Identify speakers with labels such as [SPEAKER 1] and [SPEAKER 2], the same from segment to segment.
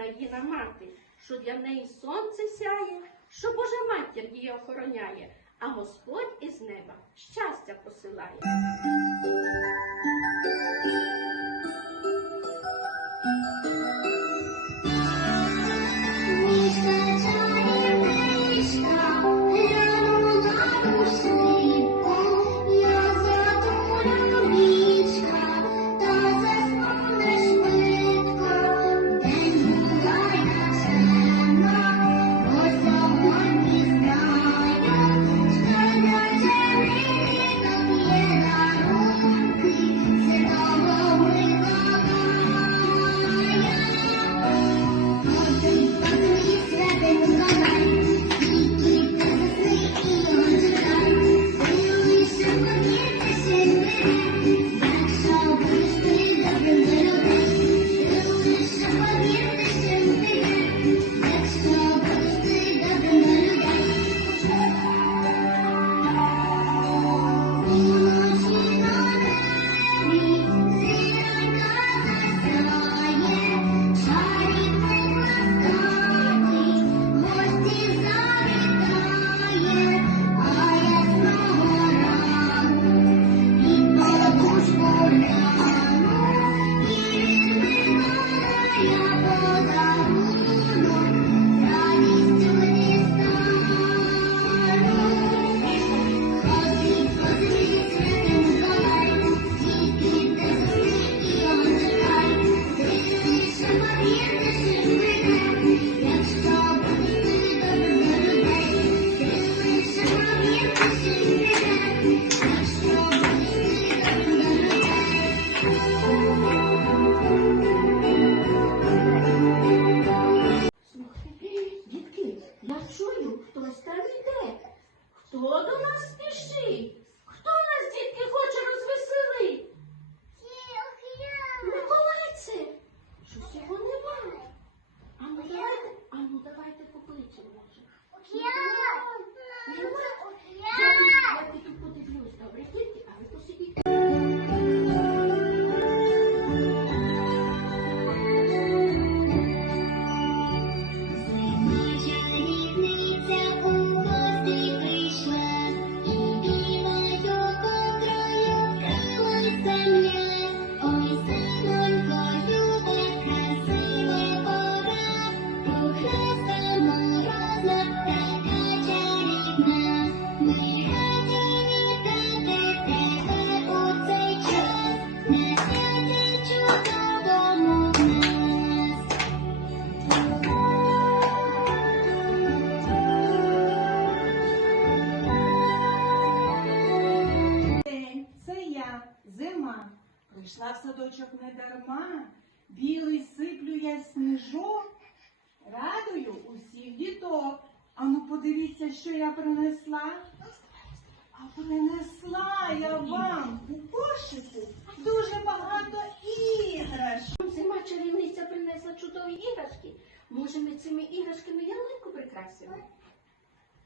[SPEAKER 1] Україна мати, що для неї сонце сяє, що Божа матір її охороняє, а Господь із неба щастя посилає. чую, хтось там іде. Хто до нас спішить?
[SPEAKER 2] садочок не дарма, білий сиплю я сніжок, радую усіх діток. А ну подивіться, що я принесла. А принесла я вам у кошику дуже багато іграшок.
[SPEAKER 1] Ну, Зима чарівниця принесла чудові іграшки. Може, ми цими іграшками ялинку прикрасимо?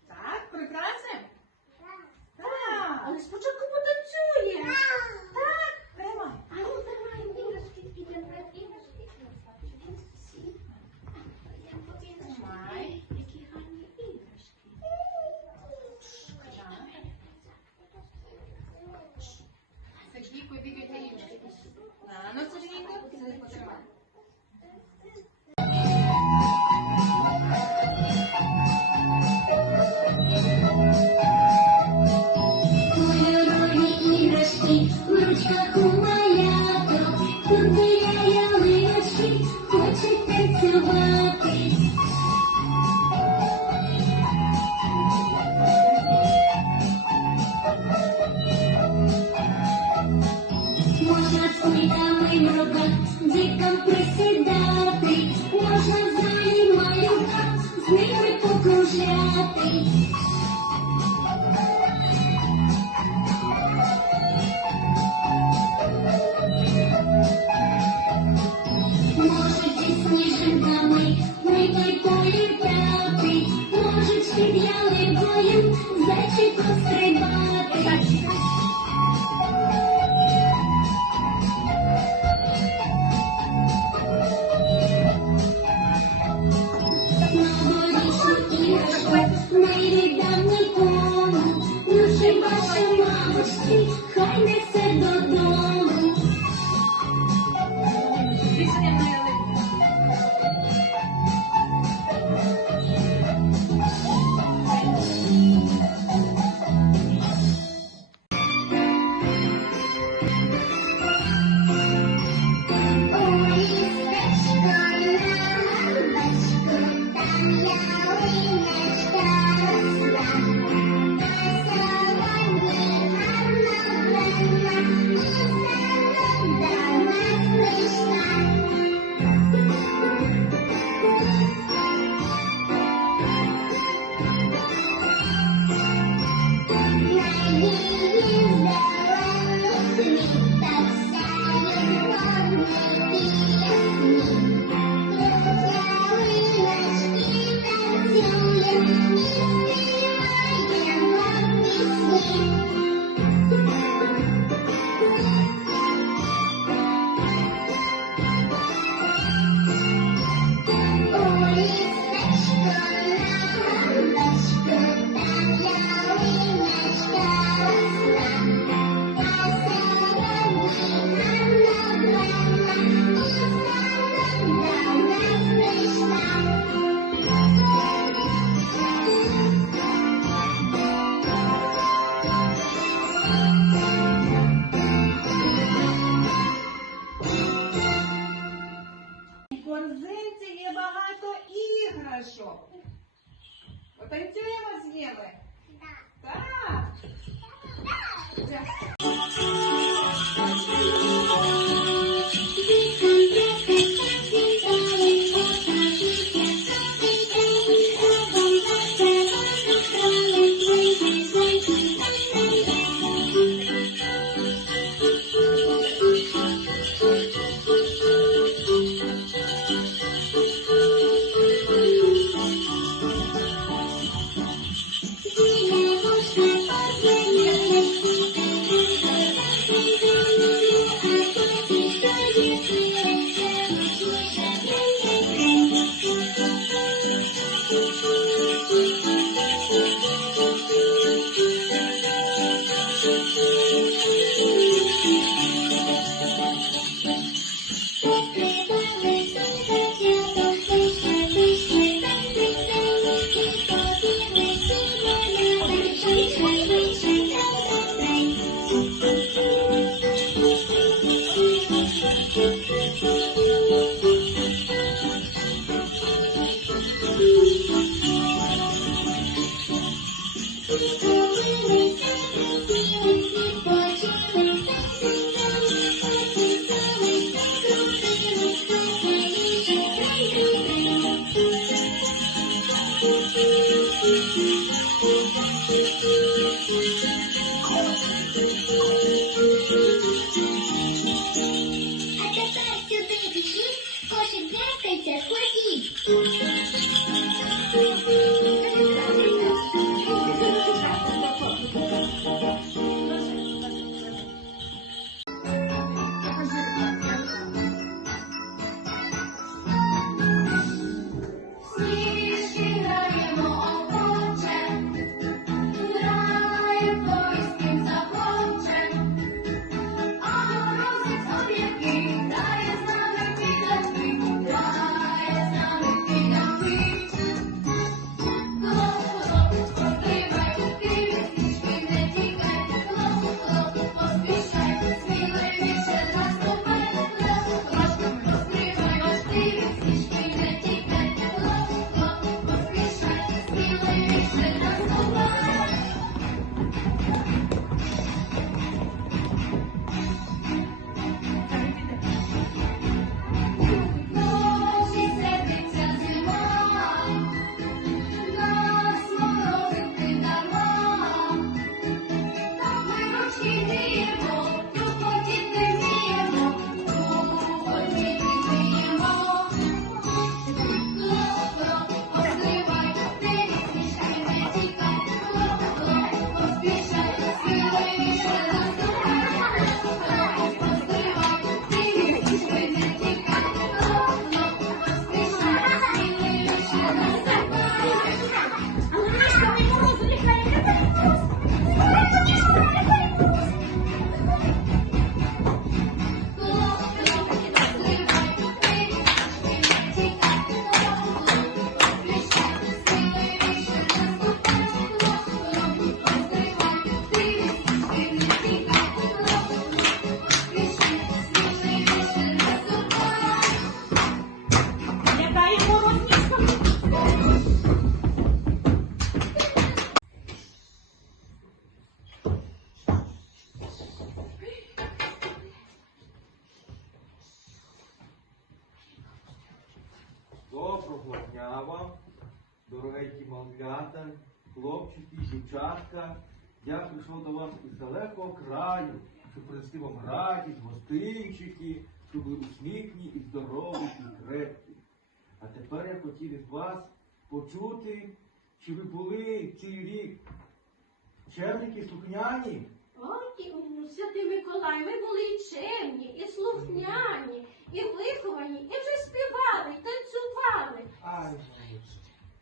[SPEAKER 2] Так, прикрасимо? Так.
[SPEAKER 1] Але спочатку потанцюємо. Так. До
[SPEAKER 3] вас із далекого краю, щоб принести вам радість, гостинчики, щоб були усміхні і здорові, і крепкі. А тепер я хотів від вас почути, чи ви були цей рік черники слухняні?
[SPEAKER 4] Ой, святий Миколай, ми були і чемні, і слухняні, і виховані, і вже співали, і танцювали.
[SPEAKER 3] Ай.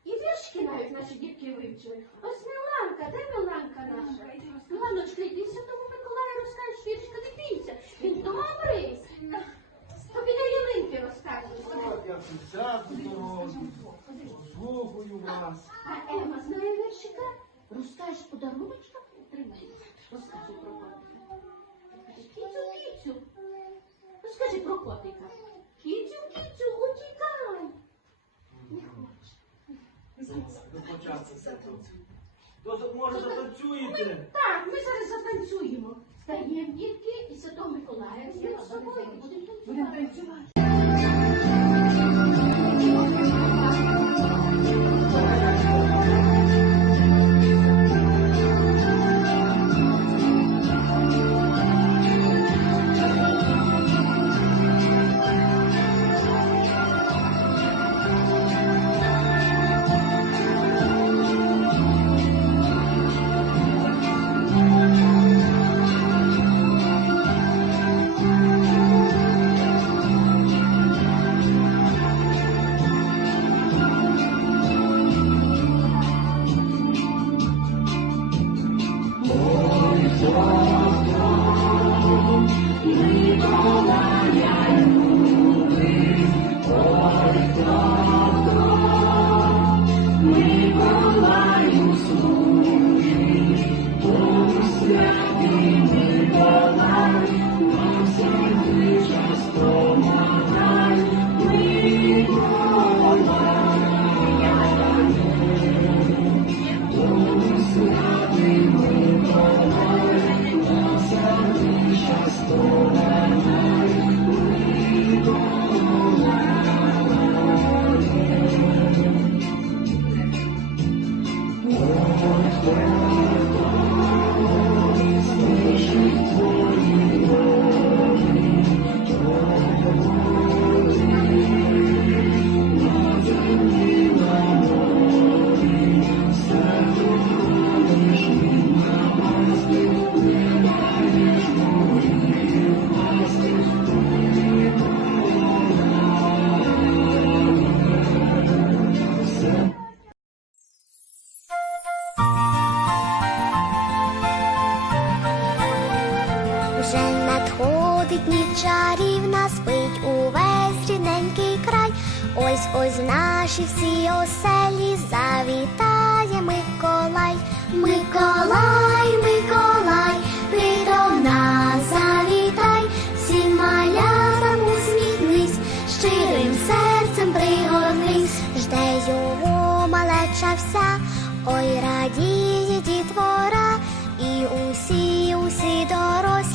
[SPEAKER 4] І віршки навіть наші дітки вивчили. Ось Миланка, де Миланка наша? Розкажи про котика. Кіцю, кіцю, утікай. Не хоче.
[SPEAKER 3] То може затанцюєте?
[SPEAKER 4] Так, ми зараз затанцюємо. Стаємо дітки і Святого Миколая з собою. Будемо танцювати.
[SPEAKER 1] Вже надходить ніч чарівна, спить увесь рідненький край. Ось ось наші всі оселі завітає Миколай. Миколай, Миколай, ти до нас завітай, всім малятам усміхнись, щирим серцем пригорнись, жде його малеча вся, ой радіє дітвора, і усі, усі